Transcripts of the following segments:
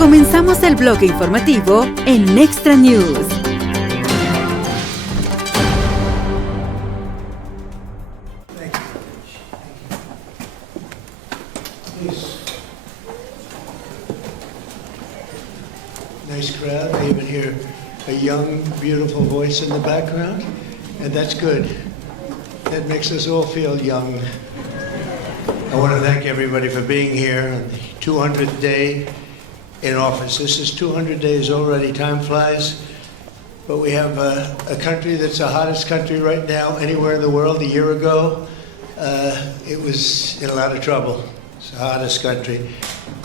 Comenzamos el bloque informativo en Extra News. Nice crowd. I even hear a young, beautiful voice in the background, and that's good. That makes us all feel young. I want to thank everybody for being here on the 200th day in office. This is 200 days already. Time flies. But we have a country that's the hottest country right now anywhere in the world. A year ago, it was in a lot of trouble. It's the hottest country.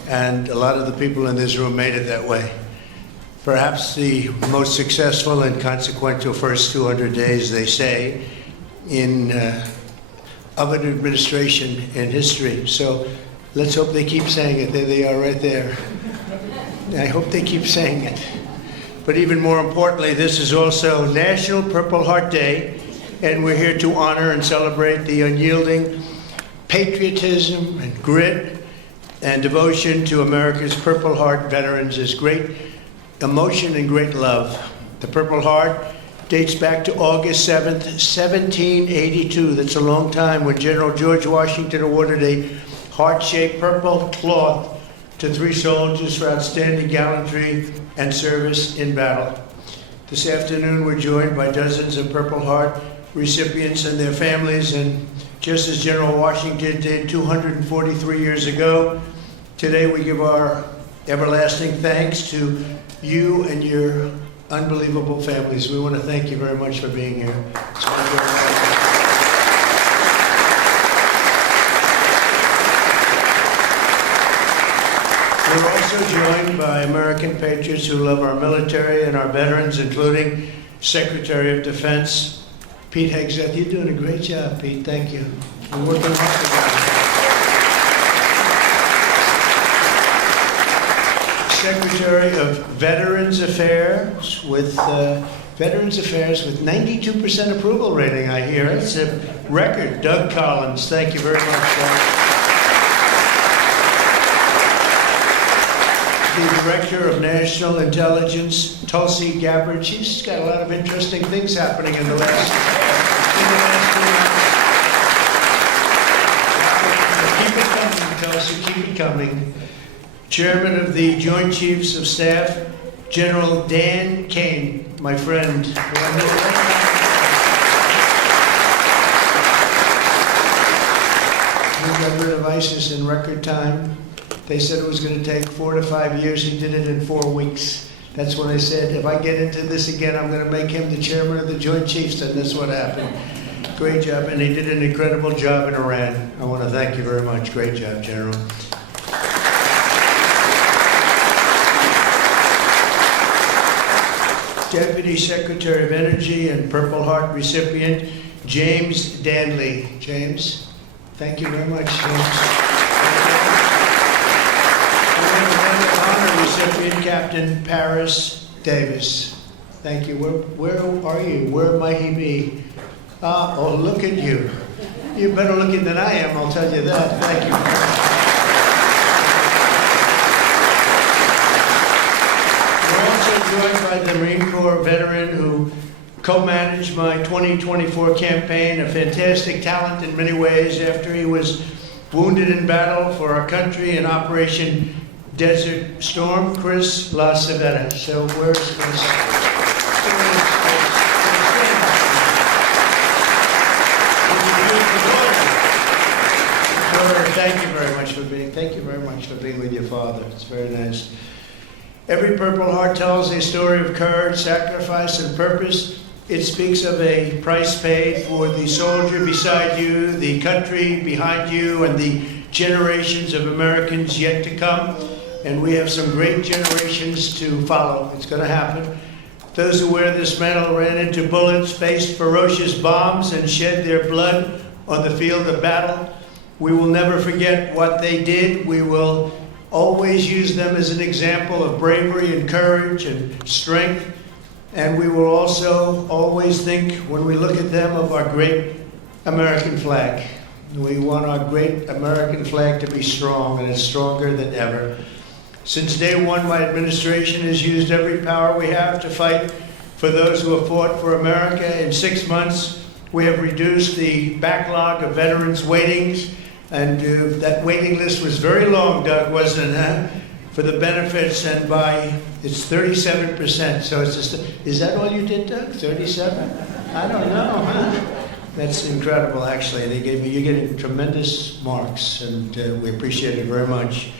And a lot of the people in this room made it that way. Perhaps the most successful and consequential first 200 days, they say, of an administration in history. So let's hope they keep saying it. There they are right there. I hope they keep saying it. But even more importantly, this is also National Purple Heart Day, and we're here to honor and celebrate the unyielding patriotism and grit and devotion to America's Purple Heart veterans. Is great emotion and great love. The Purple Heart dates back to August 7th, 1782. That's a long time, when General George Washington awarded a heart-shaped purple cloth to 3 soldiers for outstanding gallantry and service in battle. This afternoon, we're joined by dozens of Purple Heart recipients and their families, and just as General Washington did 243 years ago, today we give our everlasting thanks to you and your unbelievable families. We want to thank you very much for being here. It's We're also joined by American patriots who love our military and our veterans, including Secretary of Defense Pete Hegseth. You're doing a great job, Pete. Thank you. We're working hard together. Secretary of Veterans Affairs with 92% approval rating, I hear. It's a record. Doug Collins, thank you very much, Doug. The Director of National Intelligence, Tulsi Gabbard. She's got a lot of interesting things happening in the last few months. Keep it coming, Tulsi, keep it coming. Chairman of the Joint Chiefs of Staff, General Dan Kane, my friend. He got rid of ISIS in record time. They said it was going to take 4 to 5 years. He did it in 4 weeks. That's when I said, if I get into this again, I'm going to make him the chairman of the Joint Chiefs, and that's what happened. Great job, and he did an incredible job in Iran. I want to thank you very much. Great job, General. Deputy Secretary of Energy and Purple Heart recipient, James Danley. James, thank you very much, James. Honor recipient, Captain Paris Davis. Thank you. Where are you? Where might he be? Oh, look at you. You're better looking than I am, I'll tell you that. Thank you. We're also joined by the Marine Corps veteran who co-managed my 2024 campaign, a fantastic talent in many ways after he was wounded in battle for our country in Operation Desert Storm, Chris LaCivetta. So where's Chris? Thank you very much for being with your father. It's very nice. Every Purple Heart tells a story of courage, sacrifice, and purpose. It speaks of a price paid for the soldier beside you, the country behind you, and the generations of Americans yet to come. And we have some great generations to follow. It's going to happen. Those who wear this medal ran into bullets, faced ferocious bombs, and shed their blood on the field of battle. We will never forget what they did. We will always use them as an example of bravery and courage and strength. And we will also always think, when we look at them, of our great American flag. We want our great American flag to be strong, and it's stronger than ever. Since day one, my administration has used every power we have to fight for those who have fought for America. In 6 months, we have reduced the backlog of veterans' waitings, and that waiting list was very long, Doug, wasn't it, huh? For the benefits, and it's 37%. So it's just, is that all you did, Doug? 37? I don't know, huh? That's incredible, actually. You're getting tremendous marks, and we appreciate it very much.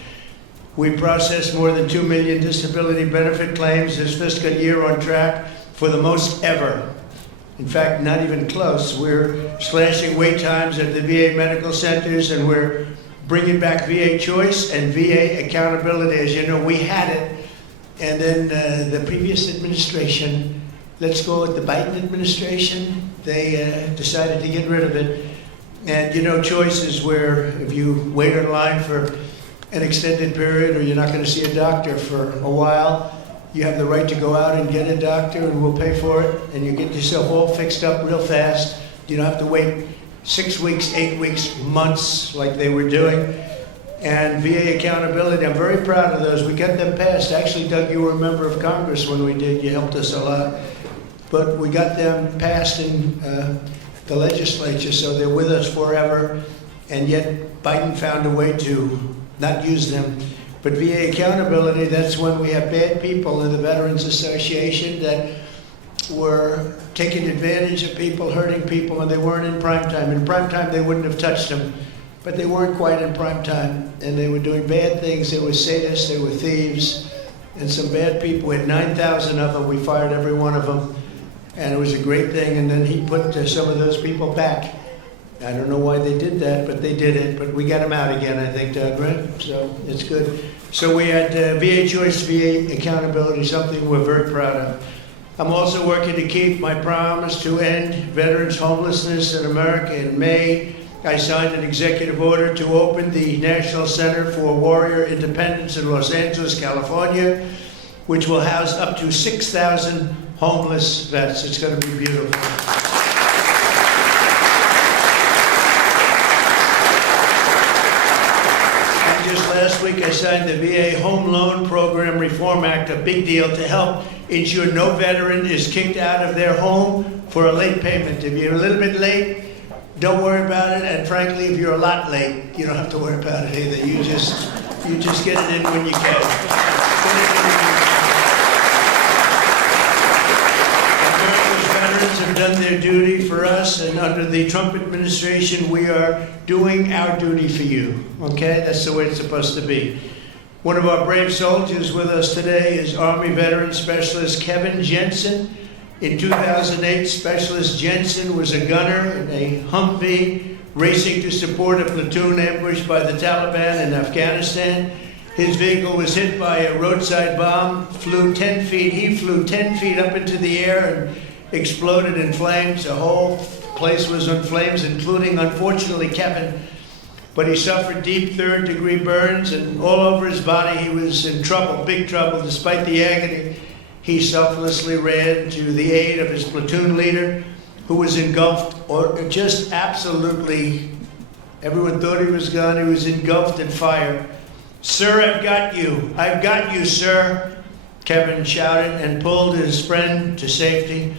We processed more than 2 million disability benefit claims this fiscal year, on track for the most ever. In fact, not even close. We're slashing wait times at the VA medical centers, and we're bringing back VA choice and VA accountability. As you know, we had it, and then the previous administration, let's go with the Biden administration, they decided to get rid of it. And you know, choice is where if you wait in line for an extended period, or you're not going to see a doctor for a while, you have the right to go out and get a doctor, and we'll pay for it, and you get yourself all fixed up real fast. You don't have to wait 6 weeks, 8 weeks, months like they were doing. And VA accountability, I'm very proud of those. We got them passed. Actually, Doug, you were a member of Congress when we did. You helped us a lot. But we got them passed in the legislature, so they're with us forever. And yet Biden found a way to not use them. But VA accountability, that's when we have bad people in the Veterans Association that were taking advantage of people, hurting people, and they weren't in prime time. In prime time, they wouldn't have touched them, but they weren't quite in prime time, and they were doing bad things. They were sadists, they were thieves, and some bad people. We had 9,000 of them. We fired every one of them, and it was a great thing. And then he put some of those people back. I don't know why they did that, but they did it. But we got them out again, I think, Doug, right? So it's good. So we had VA choice, VA accountability, something we're very proud of. I'm also working to keep my promise to end veterans' homelessness in America. In May, I signed an executive order to open the National Center for Warrior Independence in Los Angeles, California, which will house up to 6,000 homeless vets. It's going to be beautiful. Just last week, I signed the VA Home Loan Program Reform Act, a big deal, to help ensure no veteran is kicked out of their home for a late payment. If you're a little bit late, don't worry about it. And frankly, if you're a lot late, you don't have to worry about it either. You just get it in when you can. Veterans have done their duty for us, and under the Trump administration, we are doing our duty for you. Okay? That's the way it's supposed to be. One of our brave soldiers with us today is Army Veteran Specialist Kevin Jensen. In 2008, Specialist Jensen was a gunner in a Humvee racing to support a platoon ambushed by the Taliban in Afghanistan. His vehicle was hit by a roadside bomb, flew 10 feet. He flew 10 feet up into the air and exploded in flames. The whole place was in flames, including, unfortunately, Kevin. But he suffered deep third-degree burns, and all over his body he was in trouble, big trouble. Despite the agony, he selflessly ran to the aid of his platoon leader, who was engulfed, or just absolutely, everyone thought he was gone. He was engulfed in fire. "Sir, I've got you. I've got you, sir," Kevin shouted and pulled his friend to safety.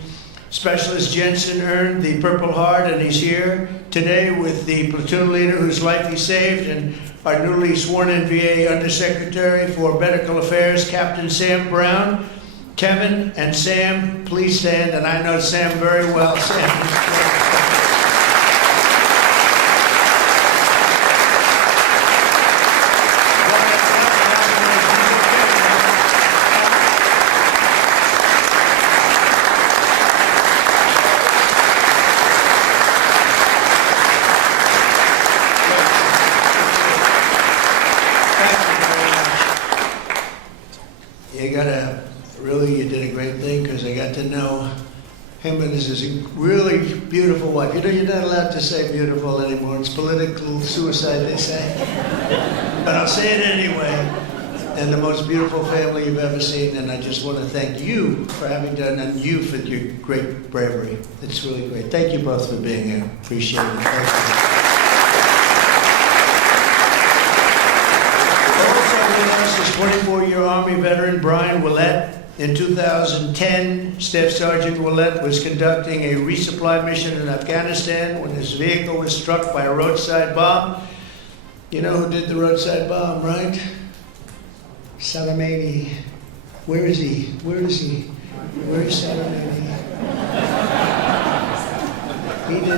Specialist Jensen earned the Purple Heart, and he's here today with the platoon leader whose life he saved, and our newly sworn-in VA Undersecretary for Medical Affairs, Captain Sam Brown. Kevin and Sam, please stand, and I know Sam very well. Sam. You did a great thing, because I got to know him and his really beautiful wife. You know, you're not allowed to say beautiful anymore. It's political suicide, they say. But I'll say it anyway. And the most beautiful family you've ever seen. And I just want to thank you for having done, and you for your great bravery. It's really great. Thank you both for being here. Appreciate it. Thank you. Also with us is 24-year Army veteran Brian Willett. In 2010, Staff Sergeant Willett was conducting a resupply mission in Afghanistan when his vehicle was struck by a roadside bomb. You know who did the roadside bomb, right? Soleimani. Where is he? Where is he? Where is Soleimani?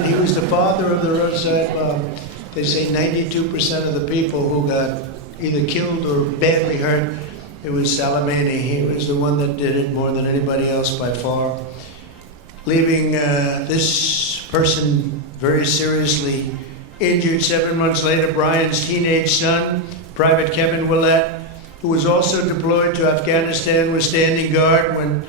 He was the father of the roadside bomb. They say 92% of the people who got either killed or badly hurt, it was Soleimani. He was the one that did it more than anybody else by far. Leaving this person very seriously injured 7 months later, Brian's teenage son, Private Kevin Willett, who was also deployed to Afghanistan, was standing guard when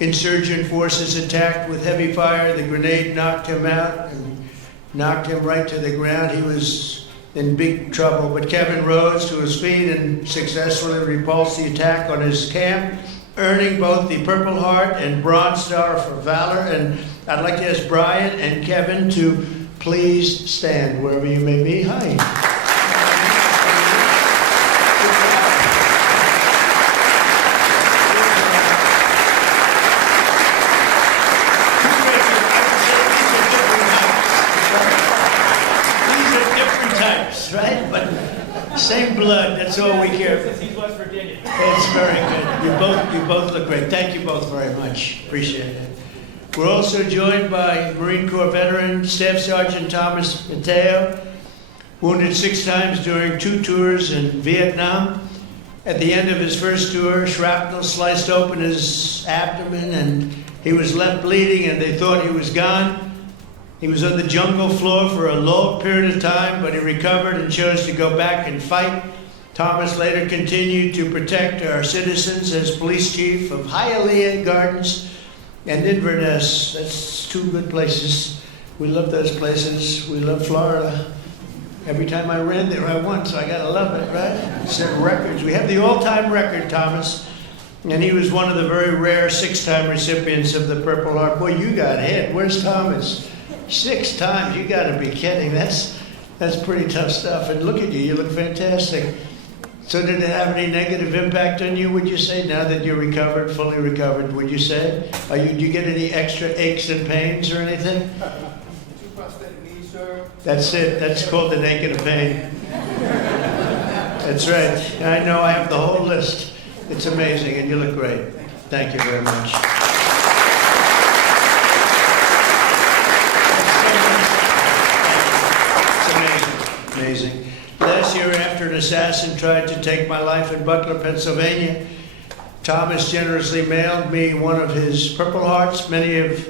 insurgent forces attacked with heavy fire. The grenade knocked him out and knocked him right to the ground. He was in big trouble, but Kevin rose to his feet and successfully repulsed the attack on his camp, earning both the Purple Heart and Bronze Star for valor. And I'd like to ask Brian and Kevin to please stand wherever you may be. Hi. Right? But same blood, that's all we care for. He's West Virginia. That's very good. You both look great. Thank you both very much. Appreciate it. We're also joined by Marine Corps veteran Staff Sergeant Thomas Mateo, wounded 6 times during 2 tours in Vietnam. At the end of his first tour, shrapnel sliced open his abdomen and he was left bleeding and they thought he was gone. He was on the jungle floor for a long period of time, but he recovered and chose to go back and fight. Thomas later continued to protect our citizens as police chief of Hialeah Gardens and Inverness. That's 2 good places. We love those places. We love Florida. Every time I ran there, I won, so I gotta love it, right? Set records. We have the all-time record, Thomas. And he was one of the very rare 6-time recipients of the Purple Heart. Boy, you got hit. Where's Thomas? 6 times, you gotta be kidding. That's pretty tough stuff. And look at you, you look fantastic. So did it have any negative impact on you, would you say, now that you're recovered, fully recovered, would you say? Do you get any extra aches and pains or anything? 2 prosthetic knees, sir. That's it, that's called the negative pain. That's right, I know, I have the whole list. It's amazing, and you look great. Thank you very much. Amazing. Last year, after an assassin tried to take my life in Butler, Pennsylvania, Thomas generously mailed me one of his Purple Hearts. Many of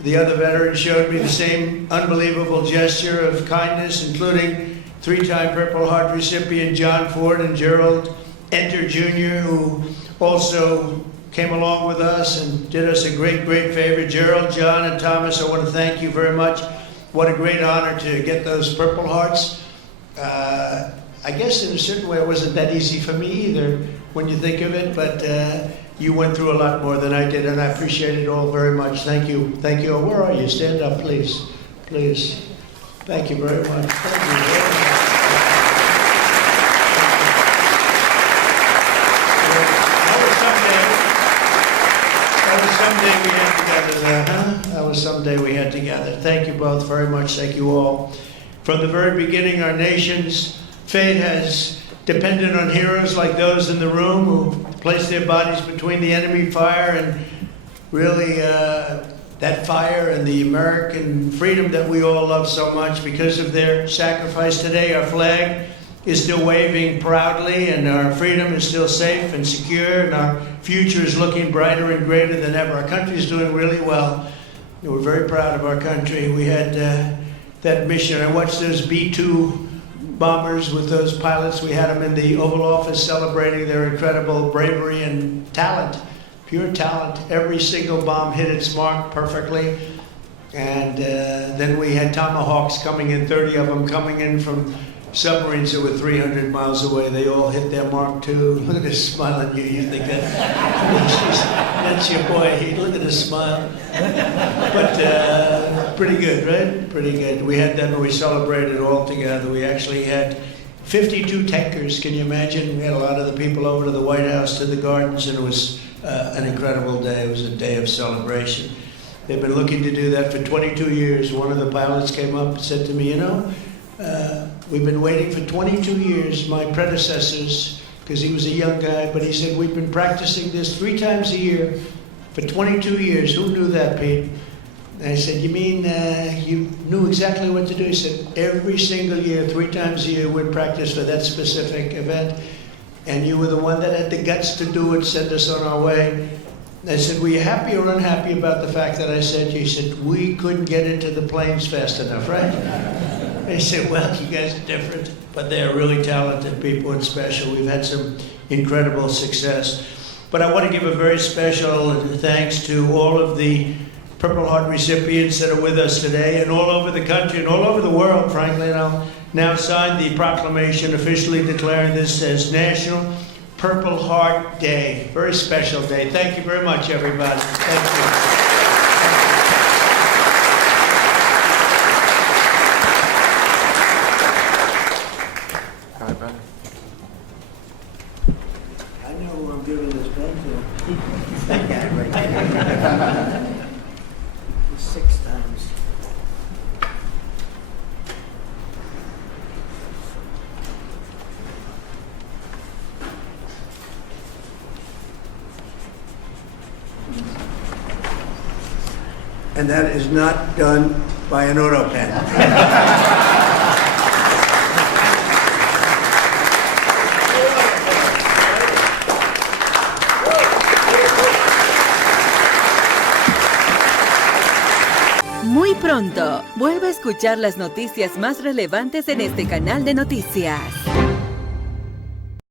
the other veterans showed me the same unbelievable gesture of kindness, including 3-time Purple Heart recipient John Ford and Gerald Enter Jr., who also came along with us and did us a great, great favor. Gerald, John, and Thomas, I want to thank you very much. What a great honor to get those Purple Hearts. I guess in a certain way it wasn't that easy for me either when you think of it, but you went through a lot more than I did, and I appreciate it all very much. Thank you. Thank you. Where are you? Stand up, please. Please. Thank you very much. Thank you very much. Someday we had together there, huh? That was someday we had together. Thank you both very much. Thank you all. From the very beginning, our nation's fate has depended on heroes like those in the room who placed their bodies between the enemy fire and really that fire and the American freedom that we all love so much. Because of their sacrifice today, our flag is still waving proudly and our freedom is still safe and secure and our future is looking brighter and greater than ever. Our country is doing really well. We're very proud of our country. We had that mission. I watched those B-2 bombers with those pilots. We had them in the Oval Office celebrating their incredible bravery and talent, pure talent. Every single bomb hit its mark perfectly. And then we had Tomahawks coming in, 30 of them coming in from submarines that were 300 miles away. They all hit their mark too. Look at this smile on you. You think that's your boy. Look at this smile. But pretty good, right? Pretty good. We had that when we celebrated all together. We actually had 52 tankers, can you imagine? We had a lot of the people over to the White House, to the gardens, and it was an incredible day. It was a day of celebration. They've been looking to do that for 22 years. One of the pilots came up and said to me, you know, we've been waiting for 22 years. My predecessors, because he was a young guy, but he said, we've been practicing this 3 times a year for 22 years. Who knew that, Pete? And I said, you mean you knew exactly what to do? He said, every single year, 3 times a year, we'd practice for that specific event. And you were the one that had the guts to do it, send us on our way. And I said, were you happy or unhappy about the fact that I said, he said, we couldn't get into the planes fast enough, right? I said, well, you guys are different, but they're really talented people and special. We've had some incredible success. But I want to give a very special thanks to all of the Purple Heart recipients that are with us today, and all over the country and all over the world, frankly. And I'll now sign the proclamation officially declaring this as National Purple Heart Day. Very special day. Thank you very much, everybody. Thank you. I know who I'm giving this pen to. That guy right there. 6 times. And that is not done by an auto pen. Muy pronto, vuelve a escuchar las noticias más relevantes en este canal de noticias.